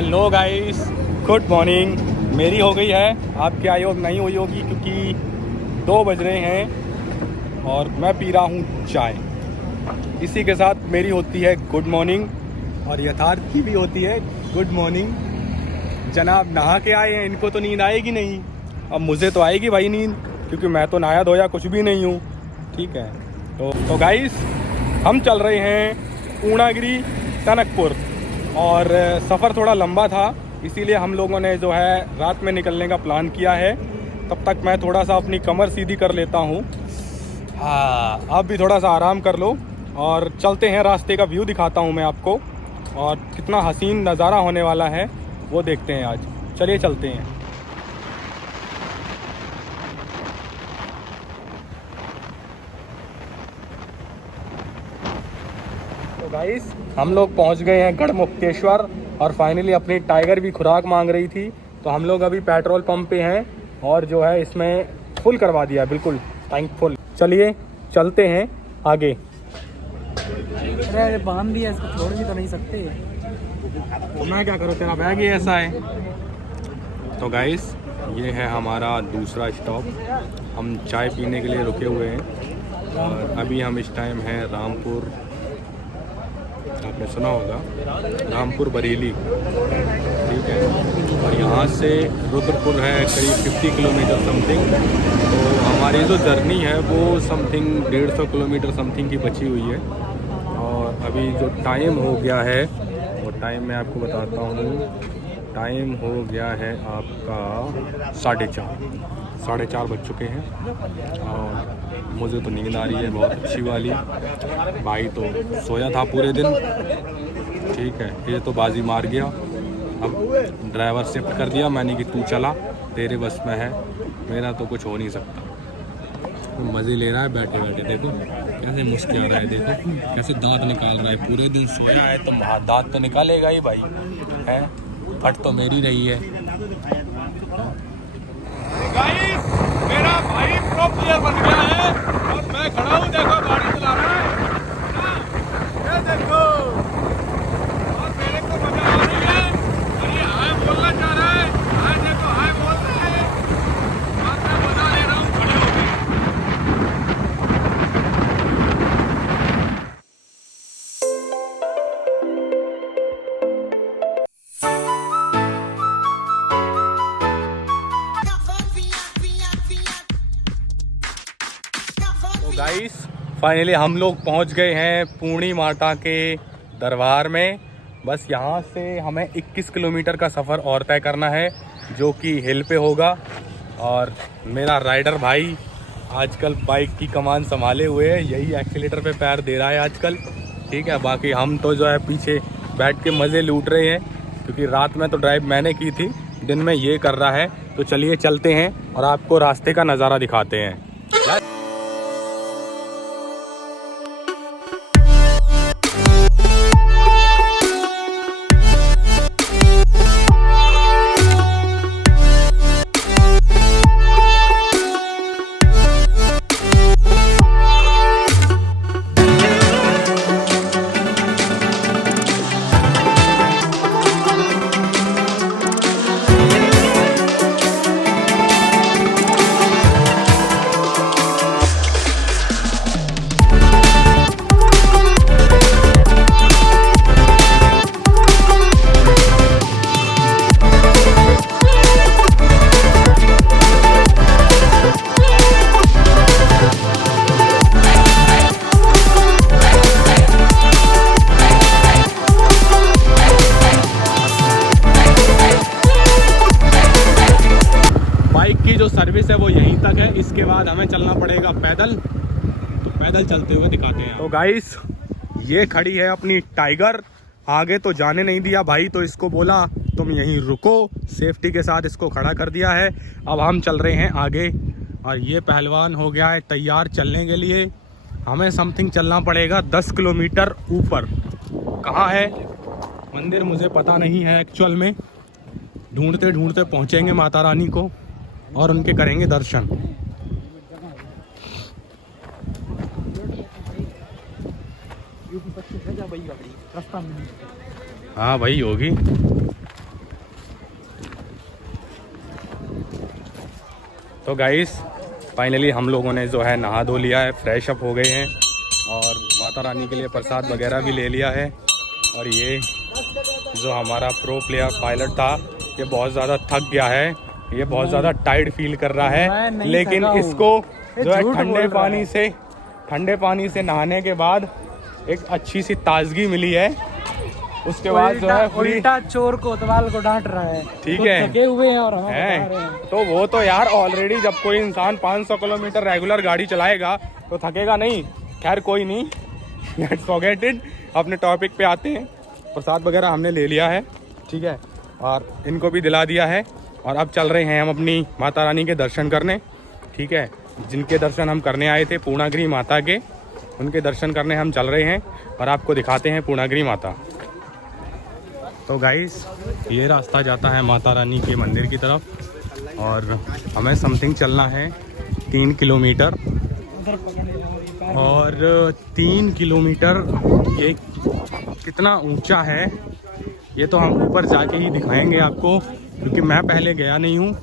Hello guys, good morning. मेरी हो गई है, आपकी आई होप नहीं हुई होगी क्योंकि 2 बज रहे हैं और मैं पी रहा हूँ चाय। इसी के साथ मेरी होती है गुड मॉर्निंग और यथार्थ की भी होती है गुड मॉर्निंग। जनाब नहा के आए हैं, इनको तो नींद आएगी नहीं। अब मुझे तो आएगी भाई नींद, क्योंकि मैं तो नहाया धोया कुछ भी नहीं हूँ। ठीक है, तो गाइस हम चल रहे हैं पूर्णागिरी टनकपुर और सफ़र थोड़ा लंबा था, इसीलिए हम लोगों ने जो है रात में निकलने का प्लान किया है। तब तक मैं थोड़ा सा अपनी कमर सीधी कर लेता हूँ। हाँ, आप भी थोड़ा सा आराम कर लो और चलते हैं। रास्ते का व्यू दिखाता हूँ मैं आपको और कितना हसीन नज़ारा होने वाला है वो देखते हैं आज। चलिए चलते हैं। तो गाइस हम लोग पहुंच गए हैं गढ़मुक्तेश्वर और फाइनली अपनी टाइगर भी खुराक मांग रही थी, तो हम लोग अभी पेट्रोल पंप पे हैं और जो है इसमें फुल करवा दिया, बिल्कुल टैंक फुल। चलिए चलते हैं आगे। अरे बांध दिया, इसको छोड़ भी तो नहीं सकते। तो मैं क्या करूँ, तेरा बैग ही ऐसा है। तो गाइस ये है हमारा दूसरा स्टॉप। हम चाय पीने के लिए रुके हुए हैं और अभी हम इस टाइम हैं रामपुर, आपने सुना होगा रामपुर बरेली, ठीक है। और यहाँ से रुद्रपुर है करीब 50 किलोमीटर समथिंग। तो हमारी जो जर्नी है वो समथिंग 150 किलोमीटर समथिंग की बची हुई है। और अभी जो टाइम हो गया है वो टाइम मैं आपको बताता हूँ। टाइम हो गया है आपका 4:30 बज चुके हैं और मुझे तो नींद आ रही है बहुत अच्छी वाली। भाई तो सोया था पूरे दिन, ठीक है, ये तो बाजी मार गया। अब ड्राइवर शिफ्ट कर दिया मैंने कि तू चला, तेरे बस में है, मेरा तो कुछ हो नहीं सकता। तो मज़े ले रहा है बैठे बैठे, देखो कैसे मुस्कुरा रहा है, देखो कैसे दांत निकाल रहा है। पूरे दिन सोया है तो दांत तो निकालेगा ही भाई, है। फट तो मेरी रही है। गाइस मेरा भाई प्रो प्लेयर बन गया है और मैं खड़ा हूँ, देखो गाड़ी चला रहा है, ये देखो। और मेरे को मजा आ रही है और ये हाय बोलना चाह रहा है, हाय देखो हाय बोल रहा है और मैं मजा ले रहा हूँ खड़े होकर। गाइस फाइनली हम लोग पहुंच गए हैं पूर्णी माता के दरबार में। बस यहाँ से हमें 21 किलोमीटर का सफ़र और तय करना है, जो कि हिल पे होगा। और मेरा राइडर भाई आजकल बाइक की कमान संभाले हुए है, यही एक्सीलेटर पे पैर दे रहा है आजकल, ठीक है। बाकी हम तो जो है पीछे बैठ के मज़े लूट रहे हैं, क्योंकि रात में तो ड्राइव मैंने की थी, दिन में ये कर रहा है। तो चलिए चलते हैं और आपको रास्ते का नज़ारा दिखाते हैं। जो सर्विस है वो यहीं तक है, इसके बाद हमें चलना पड़ेगा पैदल। तो पैदल चलते हुए दिखाते हैं। तो गाइस ये खड़ी है अपनी टाइगर, आगे तो जाने नहीं दिया भाई, तो इसको बोला तुम यहीं रुको, सेफ्टी के साथ इसको खड़ा कर दिया है। अब हम चल रहे हैं आगे और ये पहलवान हो गया है तैयार चलने के लिए। हमें समथिंग चलना पड़ेगा 10 किलोमीटर ऊपर। कहाँ है मंदिर मुझे पता नहीं है एक्चुअल में, ढूंढते ढूंढते पहुँचेंगे माता रानी को और उनके करेंगे दर्शन। हाँ भाई होगी। तो गाइस फाइनली हम लोगों ने जो है नहा धो लिया है, फ्रेश अप हो गए हैं और माता रानी के लिए प्रसाद वगैरह भी ले लिया है। और ये जो हमारा प्रो प्लेयर पायलट था ये बहुत ज़्यादा थक गया है, ये बहुत ज़्यादा टायर्ड फील कर रहा है, लेकिन इसको जो है ठंडे पानी से नहाने के बाद एक अच्छी सी ताजगी मिली है। उसके बाद जो है उल्टा चोर कोतवाल को डांट रहा है, ठीक है, थके हुए हैं और हम हैं। तो वो तो यार ऑलरेडी जब कोई इंसान 500 किलोमीटर रेगुलर गाड़ी चलाएगा तो थकेगा नहीं। खैर कोई नहीं, लेट्स फॉरगेट इट। अपने टॉपिक पे आते हैं। प्रसाद वगैरह हमने ले लिया है, ठीक है, और इनको भी दिला दिया है और अब चल रहे हैं हम अपनी माता रानी के दर्शन करने, ठीक है। जिनके दर्शन हम करने आए थे पूर्णागिरि माता के, उनके दर्शन करने हम चल रहे हैं और आपको दिखाते हैं पूर्णागिरि माता। तो गाइस ये रास्ता जाता है माता रानी के मंदिर की तरफ और हमें समथिंग चलना है 3 किलोमीटर। और 3 किलोमीटर ये कितना ऊंचा है ये तो हम ऊपर जाके ही दिखाएंगे आपको, क्योंकि मैं पहले गया नहीं हूँ।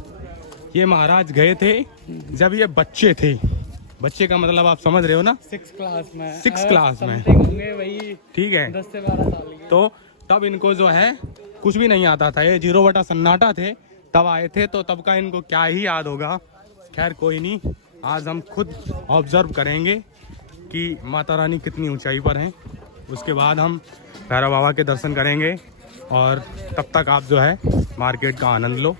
ये महाराज गए थे जब ये बच्चे थे। बच्चे का मतलब आप समझ रहे हो ना, 6 क्लास में, 6 क्लास में होंगे वही, ठीक है। 10 से 12 साल के। तो तब इनको जो है कुछ भी नहीं आता था, ये 0 बटा सन्नाटा थे तब आए थे, तो तब का इनको क्या ही याद होगा। खैर कोई नहीं, आज हम खुद ऑब्जर्व करेंगे कि माता रानी कितनी ऊंचाई पर हैं। उसके बाद हम भैरव बाबा के दर्शन करेंगे और तब तक आप जो है मार्केट का आनंद लो।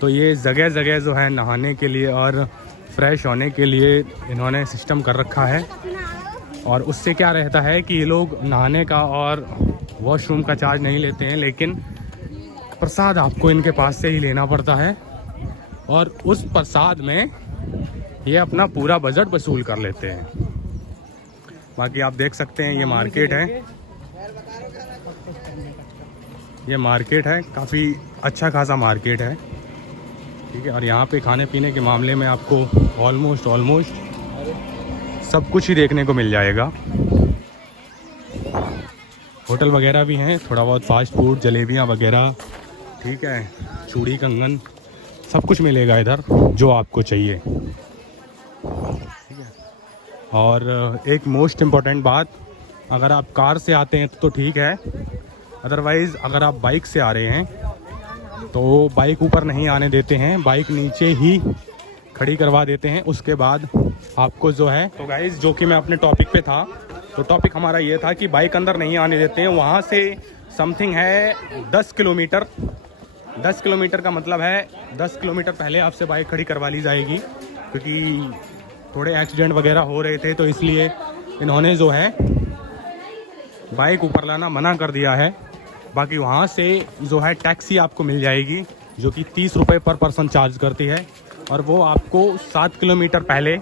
तो ये जगह जगह जो है नहाने के लिए और फ्रेश होने के लिए इन्होंने सिस्टम कर रखा है। और उससे क्या रहता है कि ये लोग नहाने का और वॉशरूम का चार्ज नहीं लेते हैं, लेकिन प्रसाद आपको इनके पास से ही लेना पड़ता है और उस प्रसाद में ये अपना पूरा बजट वसूल कर लेते हैं। बाकी आप देख सकते हैं ये मार्केट है, ये मार्केट है, काफ़ी अच्छा खासा मार्केट है, ठीक है। और यहाँ पे खाने पीने के मामले में आपको ऑलमोस्ट सब कुछ ही देखने को मिल जाएगा। होटल वगैरह भी हैं, थोड़ा बहुत फास्ट फूड, जलेबियाँ वगैरह, ठीक है, चूड़ी कंगन, सब कुछ मिलेगा इधर जो आपको चाहिए, ठीक है। और एक मोस्ट इम्पॉर्टेंट बात, अगर आप कार से आते हैं तो ठीक है, अदरवाइज़ अगर आप बाइक से आ रहे हैं तो बाइक ऊपर नहीं आने देते हैं, बाइक नीचे ही खड़ी करवा देते हैं। उसके बाद आपको जो है, तो गाइस जो कि मैं अपने टॉपिक पे था, तो टॉपिक हमारा ये था कि बाइक अंदर नहीं आने देते हैं। वहाँ से समथिंग है 10 किलोमीटर, 10 किलोमीटर का मतलब है 10 किलोमीटर पहले आपसे बाइक खड़ी करवा ली जाएगी, क्योंकि थोड़े एक्सीडेंट वगैरह हो रहे थे, तो इसलिए इन्होंने जो है बाइक ऊपर लाना मना कर दिया है। बाकी वहाँ से जो है टैक्सी आपको मिल जाएगी जो कि 30 रुपये पर पर्सन चार्ज करती है, और वो आपको 7 किलोमीटर पहले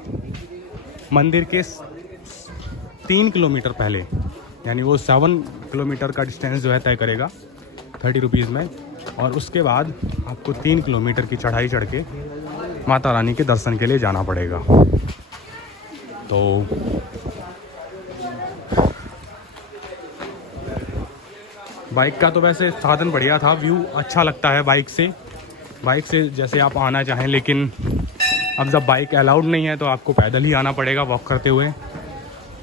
मंदिर के 3 किलोमीटर पहले, यानी वो 7 किलोमीटर का डिस्टेंस जो है तय करेगा 30 रुपीज़ में। और उसके बाद आपको 3 किलोमीटर की चढ़ाई चढ़ के माता रानी के दर्शन के लिए जाना पड़ेगा। तो बाइक का तो वैसे साधन बढ़िया था, व्यू अच्छा लगता है बाइक से जैसे आप आना चाहें, लेकिन अब जब बाइक अलाउड नहीं है तो आपको पैदल ही आना पड़ेगा वॉक करते हुए।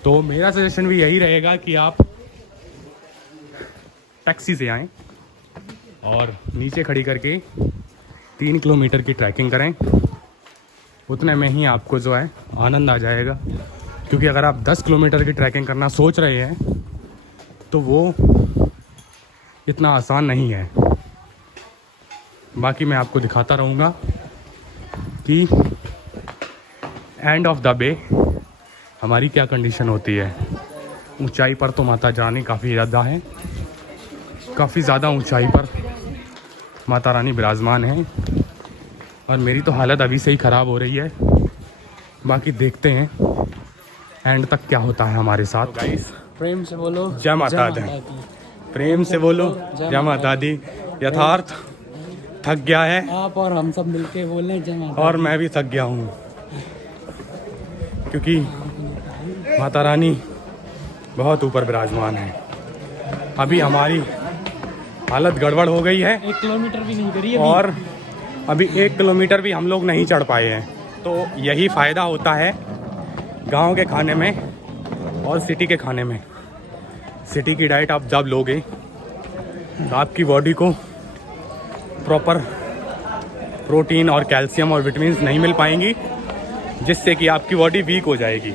तो मेरा सजेशन भी यही रहेगा कि आप टैक्सी से आएं और नीचे खड़ी करके 3 किलोमीटर की ट्रैकिंग करें, उतने में ही आपको जो है आनंद आ जाएगा। क्योंकि अगर आप 10 किलोमीटर की ट्रैकिंग करना सोच रहे हैं तो वो इतना आसान नहीं है। बाकी मैं आपको दिखाता रहूँगा कि एंड ऑफ द बे हमारी क्या कंडीशन होती है। ऊंचाई पर तो माता रानी काफ़ी ज़्यादा है, काफ़ी ज़्यादा ऊंचाई पर माता रानी विराजमान है, और मेरी तो हालत अभी से ही ख़राब हो रही है। बाकी देखते हैं एंड तक क्या होता है हमारे साथ। गाइस प्रेम से बोलो जय माता दी, प्रेम से बोलो जय माता दी। यथार्थ थक गया है, आप और हम सब मिलके बोल रहे हैं जय माता। और मैं भी थक गया हूँ, क्योंकि माता रानी बहुत ऊपर विराजमान है। अभी हमारी हालत गड़बड़ हो गई है 1 किलोमीटर भी नहीं करी और अभी 1 किलोमीटर भी हम लोग नहीं चढ़ पाए हैं। तो यही फ़ायदा होता है गांव के खाने में और सिटी के खाने में। सिटी की डाइट आप जब लोगे तो आपकी बॉडी को प्रॉपर प्रोटीन और कैल्शियम और विटामिन्स नहीं मिल पाएंगी, जिससे कि आपकी बॉडी वीक हो जाएगी।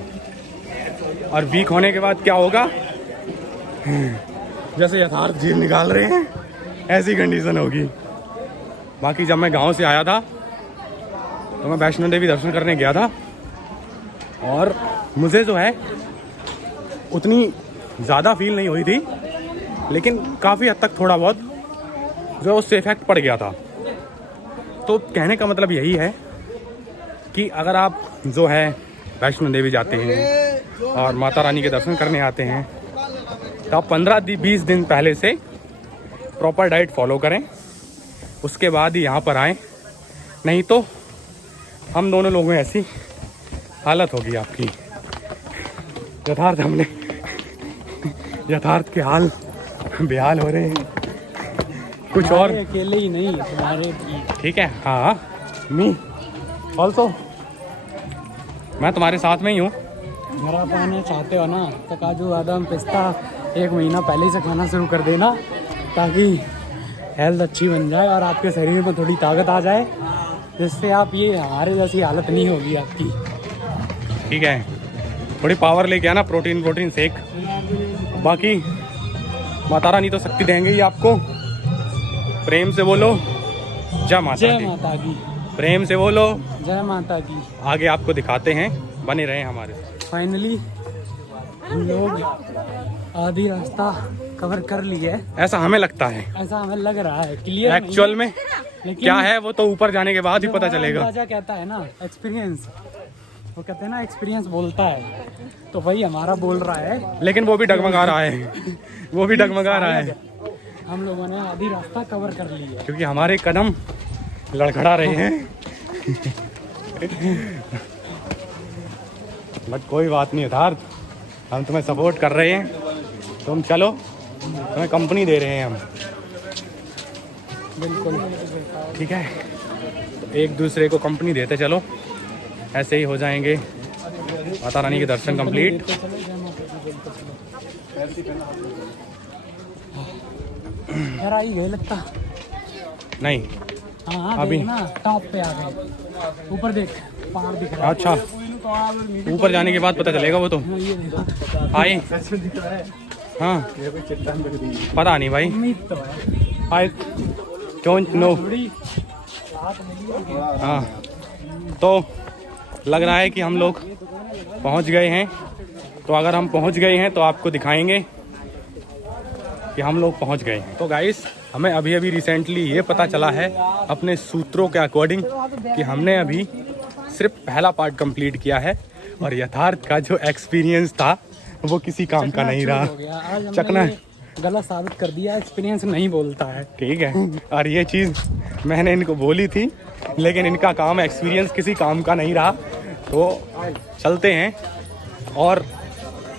और वीक होने के बाद क्या होगा, जैसे यथार्थ जीव निकाल रहे हैं ऐसी कंडीशन होगी। बाकी जब मैं गांव से आया था तो मैं वैष्णो देवी दर्शन करने गया था और मुझे जो है उतनी ज़्यादा फील नहीं हुई थी, लेकिन काफ़ी हद तक थोड़ा बहुत जो उससे इफेक्ट पड़ गया था। तो कहने का मतलब यही है कि अगर आप जो है वैष्णो देवी जाते हैं और माता रानी के दर्शन करने आते हैं तो आप 15-20 दिन पहले से प्रॉपर डाइट फॉलो करें, उसके बाद ही यहाँ पर आएँ। नहीं तो हम दोनों लोगों में ऐसी हालत होगी आपकी। यथार्थ के हाल बेहाल हो रहे हैं। कुछ और अकेले ही नहीं, तुम्हारे भी। ठीक है, हाँ मी ऑल्सो, मैं तुम्हारे साथ में ही हूँ। अगर आप आना चाहते हो ना तो काजू बादाम पिस्ता 1 महीना पहले से खाना शुरू कर देना, ताकि हेल्थ अच्छी बन जाए और आपके शरीर में थोड़ी ताकत आ जाए, जिससे आप ये हमारे जैसी हालत नहीं होगी आपकी। ठीक है, थोड़ी पावर लेके आना, प्रोटीन शेक। बाकी माता रानी तो शक्ति देंगे ही आपको। प्रेम से बोलो जय माता की। प्रेम से बोलो जय माता की। आगे आपको दिखाते हैं, बने रहे हमारे साथ। फाइनली हम लोग आधी रास्ता कवर कर लिए, ऐसा हमें लगता है, ऐसा हमें लग रहा है। क्लियर एक्चुअल में क्या है वो तो ऊपर जाने के बाद ही पता चलेगा। राजा कहता है ना एक्सपीरियंस, वो कहते हैं ना एक्सपीरियंस बोलता है, तो वही हमारा बोल रहा है। लेकिन वो भी डगमगा रहा है वो भी डगमगा रहा है। हम लोगों ने आधी रास्ता कवर कर लिया क्योंकि हमारे कदम लड़खड़ा रहे हैं बट कोई बात नहीं यथार्थ, हम तुम्हें सपोर्ट कर रहे हैं, तुम चलो, तुम्हें कंपनी दे रहे हैं हम। बिल्कुल ठीक है, तो एक दूसरे को कंपनी देते चलो, ऐसे ही हो जाएंगे माता रानी के दर्शन कंप्लीट। यार आई गए लगता नहीं हाँ अभी ना, टॉप पे आ गए। ऊपर देख, पहाड़ दिख रहा है। अच्छा, ऊपर जाने के बाद पता चलेगा वो तो। हाँ, ये देखो आए हाँ, पता नहीं भाई, उम्मीद तो है। I don't know. हाँ, तो लग रहा है कि हम लोग पहुंच गए हैं। तो अगर हम पहुंच गए हैं तो आपको दिखाएंगे कि हम लोग पहुंच गए। तो गाइस, हमें अभी अभी रिसेंटली ये पता चला है अपने सूत्रों के अकॉर्डिंग कि हमने अभी सिर्फ पहला पार्ट कंप्लीट किया है और यथार्थ का जो एक्सपीरियंस था वो किसी काम का नहीं रहा। चकना गलत साबित कर दिया, एक्सपीरियंस नहीं बोलता है। ठीक है, और ये चीज़ मैंने इनको बोली थी, लेकिन इनका काम एक्सपीरियंस किसी काम का नहीं रहा। तो चलते हैं, और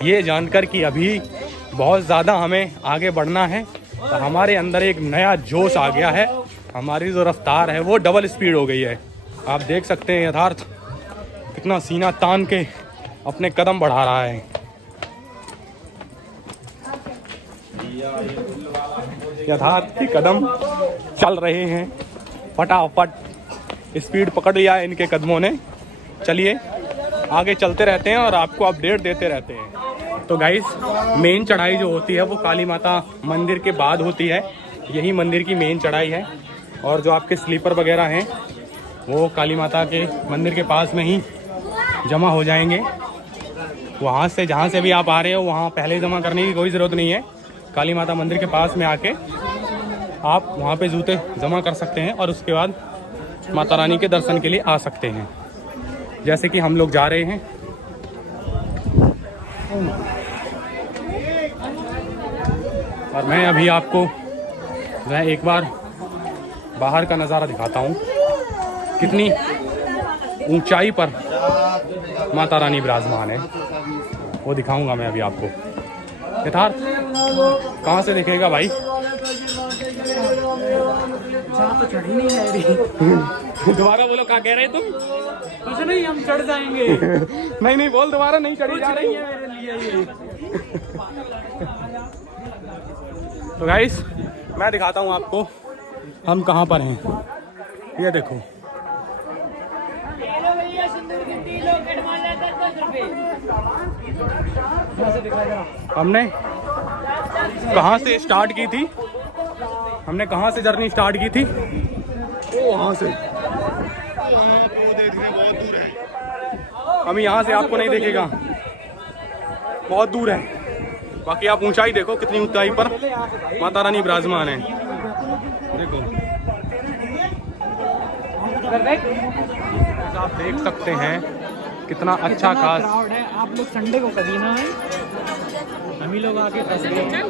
ये जानकर कि अभी बहुत ज़्यादा हमें आगे बढ़ना है, तो हमारे अंदर एक नया जोश आ गया है। हमारी जो रफ्तार है वो डबल स्पीड हो गई है। आप देख सकते हैं यथार्थ कितना सीना तान के अपने कदम बढ़ा रहा है। यथार्थ के कदम चल रहे हैं, फटाफट स्पीड पकड़ लिया है इनके कदमों ने। चलिए आगे चलते रहते हैं और आपको अपडेट देते रहते हैं। तो गाइस, मेन चढ़ाई जो होती है वो काली माता मंदिर के बाद होती है। यही मंदिर की मेन चढ़ाई है, और जो आपके स्लीपर वगैरह हैं वो काली माता के मंदिर के पास में ही जमा हो जाएंगे। वहाँ से जहाँ से भी आप आ रहे हो वहाँ पहले जमा करने की कोई ज़रूरत नहीं है। काली माता मंदिर के पास में आके आप वहाँ पे जूते जमा कर सकते हैं और उसके बाद माता रानी के दर्शन के लिए आ सकते हैं। जैसे कि हम लोग जा रहे हैं। और मैं अभी आपको मैं एक बार बाहर का नज़ारा दिखाता हूँ, कितनी ऊंचाई पर माता रानी विराजमान है वो दिखाऊंगा मैं अभी आपको। यथार्थ कहाँ से दिखेगा भाई? तो चढ़ ही नहीं जा रही। दोबारा बोलो, क्या कह रहे तुम? कुछ नहीं, हम चढ़ जाएंगे। नहीं नहीं बोल दोबारा, नहीं चढ़ी जा रही है मेरे लिए ये। तो गाइस मैं दिखाता हूँ आपको हम कहाँ पर हैं। ये देखो, हमने कहाँ से स्टार्ट की थी, हमने कहाँ से जर्नी स्टार्ट की थी? ओ वहाँ से, हम यहाँ से आपको नहीं देखेगा, बहुत दूर है। बाकी आप ऊंचाई देखो, कितनी ऊंचाई पर माता रानी विराजमान है। देखो, आप देख सकते हैं कितना अच्छा खास क्राउड है। आप लोग संडे को कभी ना आए, हम ही लोग आके फंस गए।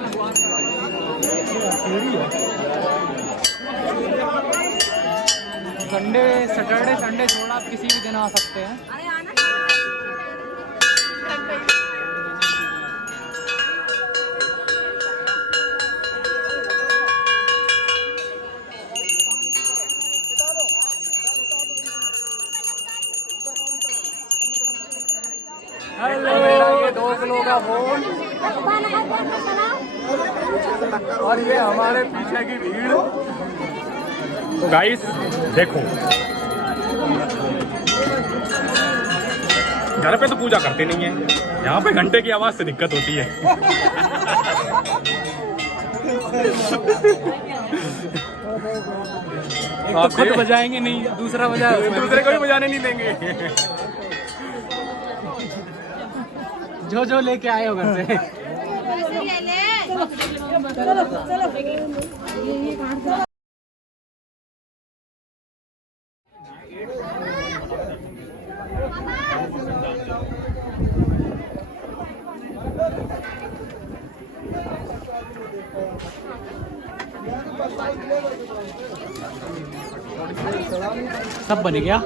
संडे, सैटरडे संडे छोड़ा आप किसी भी दिन आ सकते हैं। ये 2 किलो का फोन और ये हमारे पीछे की भीड़। तो गाइस देखो, घर पे तो पूजा करते नहीं है, यहाँ पे घंटे की आवाज से दिक्कत होती है। एक तो खुद बजाएंगे नहीं, दूसरा दूसरे को भी बजाने नहीं देंगे। जो लेके आए हो घर से। सब बन गया।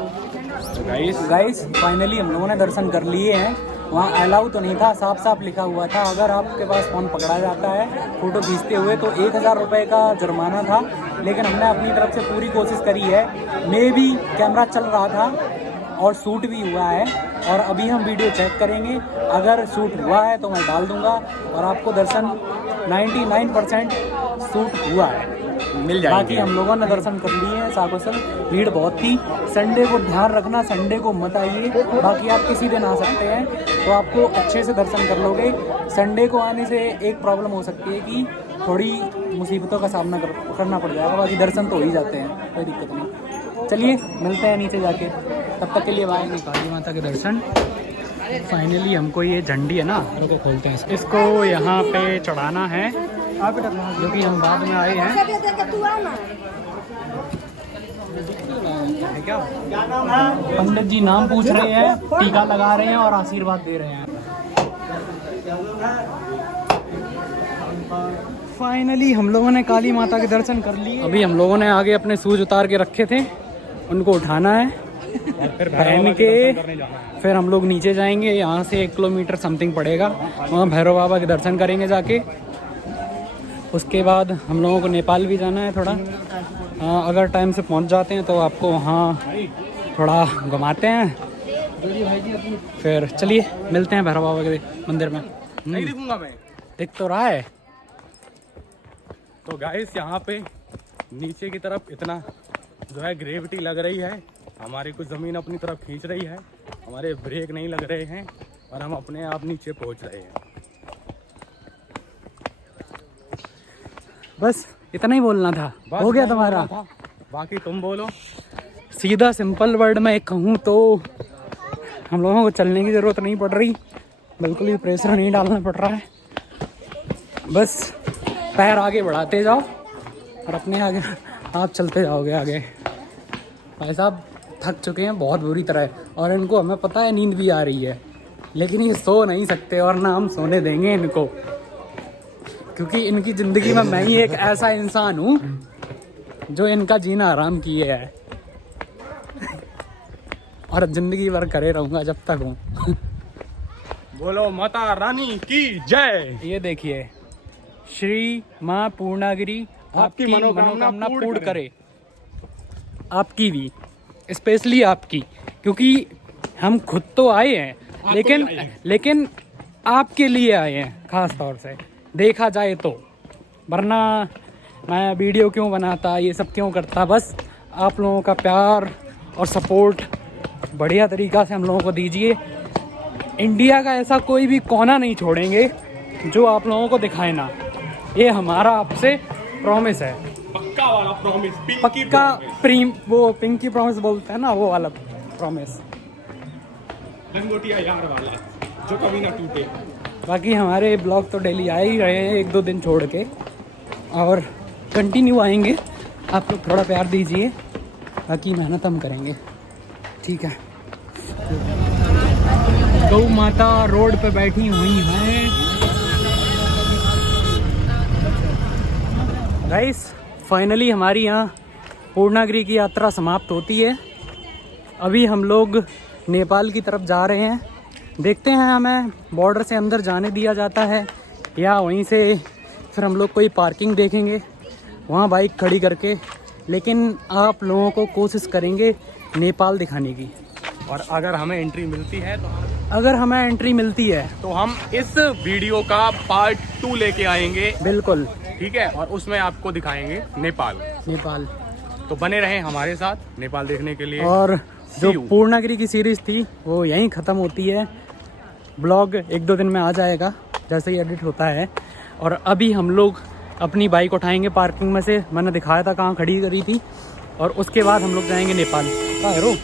गाइस फाइनली हम लोगों ने दर्शन कर लिए हैं। वहाँ अलाउ तो नहीं था, साफ साफ लिखा हुआ था अगर आपके पास फ़ोन पकड़ा जाता है फ़ोटो खींचते हुए तो 1000 रुपये का जुर्माना था। लेकिन हमने अपनी तरफ से पूरी कोशिश करी है। मे भी कैमरा चल रहा था और शूट भी हुआ है, और अभी हम वीडियो चेक करेंगे। अगर शूट हुआ है तो मैं डाल दूंगा, और आपको दर्शन 99% शूट हुआ है, मिल जाएंगे। बाकी हम लोगों ने दर्शन कर लिए हैं साकुशल। भीड़ बहुत थी, संडे को ध्यान रखना, संडे को मत आइए। बाकी आप किसी दिन आ सकते हैं तो आपको अच्छे से दर्शन कर लोगे। संडे को आने से एक प्रॉब्लम हो सकती है कि थोड़ी मुसीबतों का सामना करना पड़ जाएगा, बाकी दर्शन तो हो ही जाते हैं, कोई दिक्कत नहीं। चलिए मिलते हैं नीचे जाके, तब तक के लिए बाय। काली माता के दर्शन। फाइनली हमको ये झंडी है ना, रुको खोलते हैं इसको, यहाँ पे चढ़ाना है, जो कि हम बाद में आए हैं। क्या पंडित जी नाम पूछ रहे हैं, टीका लगा रहे हैं और आशीर्वाद दे रहे हैं। फाइनली हम लोगों ने काली माता के दर्शन कर लिए। अभी हम लोगों ने आगे अपने शूज उतार के रखे थे, उनको उठाना है पहन के, फिर हम लोग नीचे जाएंगे। यहाँ से 1 किलोमीटर समथिंग पड़ेगा, वहाँ भैरव बाबा के दर्शन करेंगे जाके। उसके बाद हम लोगों को नेपाल भी जाना है थोड़ा। अगर टाइम से पहुँच जाते हैं तो आपको वहाँ थोड़ा घुमाते हैं। फिर चलिए मिलते हैं भैरव बाबा के मंदिर में। नहीं दिखूंगा मैं, दिख तो रहा है। तो गाइस यहाँ पे नीचे की तरफ इतना जो है ग्रेविटी लग रही है, हमारी कुछ ज़मीन अपनी तरफ खींच रही है, हमारे ब्रेक नहीं लग रहे हैं और हम अपने आप नीचे पहुँच रहे हैं। बस इतना ही बोलना था, हो गया तुम्हारा। बाकी तुम बोलो। सीधा सिंपल वर्ड में कहूँ तो हम लोगों को चलने की ज़रूरत नहीं पड़ रही, बिल्कुल भी प्रेशर नहीं डालना पड़ रहा है। बस पैर आगे बढ़ाते जाओ और अपने आगे आप चलते जाओगे आगे। भाई साहब थक चुके हैं बहुत बुरी तरह, और इनको हमें पता है नींद भी आ रही है, लेकिन ये सो नहीं सकते और ना हम सोने देंगे इनको, क्योंकि इनकी ज़िंदगी में मैं ही एक ऐसा इंसान हूँ जो इनका जीना आराम किए है और ज़िंदगी भर करे रहूँगा जब तक हूँ। बोलो माता रानी की जय। ये देखिए, श्री माँ पूर्णागिरी आपकी मनोकामना पूर्ण करे। आपकी भी, स्पेशली आपकी, क्योंकि हम खुद तो आए हैं लेकिन आपके लिए आए हैं खास तौर से, देखा जाए तो। वरना मैं वीडियो क्यों बनाता, ये सब क्यों करता, बस आप लोगों का प्यार और सपोर्ट बढ़िया तरीक़ा से हम लोगों को दीजिए। इंडिया का ऐसा कोई भी कोना नहीं छोड़ेंगे जो आप लोगों को दिखाए ना, ये हमारा आपसे प्रॉमिस है। पक्का वाला प्रॉमिस, पक्का वो पिंकी प्रॉमिस बोलते हैं ना, वो वाला प्रॉमिस, लंगोटिया यार वाला जो कभी ना टूटे। बाकी हमारे ब्लॉग तो डेली आ ही रहे हैं, 1-2 दिन छोड़ के, और कंटिन्यू आएंगे। आप लोग थोड़ा प्यार दीजिए, बाकी मेहनत हम करेंगे, ठीक है। गौ माता रोड पे बैठी हुई हैं। गाइस फाइनली हमारी यहाँ पूर्णागिरि की यात्रा समाप्त होती है। अभी हम लोग नेपाल की तरफ जा रहे हैं। देखते हैं हमें बॉर्डर से अंदर जाने दिया जाता है या वहीं से फिर हम लोग कोई पार्किंग देखेंगे वहाँ बाइक खड़ी करके। लेकिन आप लोगों को कोशिश करेंगे नेपाल दिखाने की, और अगर हमें एंट्री मिलती है तो हम इस वीडियो का पार्ट 2 लेके आएंगे। बिल्कुल, ठीक है, और उसमें आपको दिखाएंगे नेपाल। तो बने रहें हमारे साथ नेपाल देखने के लिए। और जो पूर्णागिरि की सीरीज थी वो यहीं ख़त्म होती है। ब्लॉग 1-2 दिन में आ जाएगा जैसे ही एडिट होता है। और अभी हम लोग अपनी बाइक उठाएंगे पार्किंग में से, मैंने दिखाया था कहाँ खड़ी करी थी, और उसके बाद हम लोग जाएंगे नेपाल। कहाँ है रो?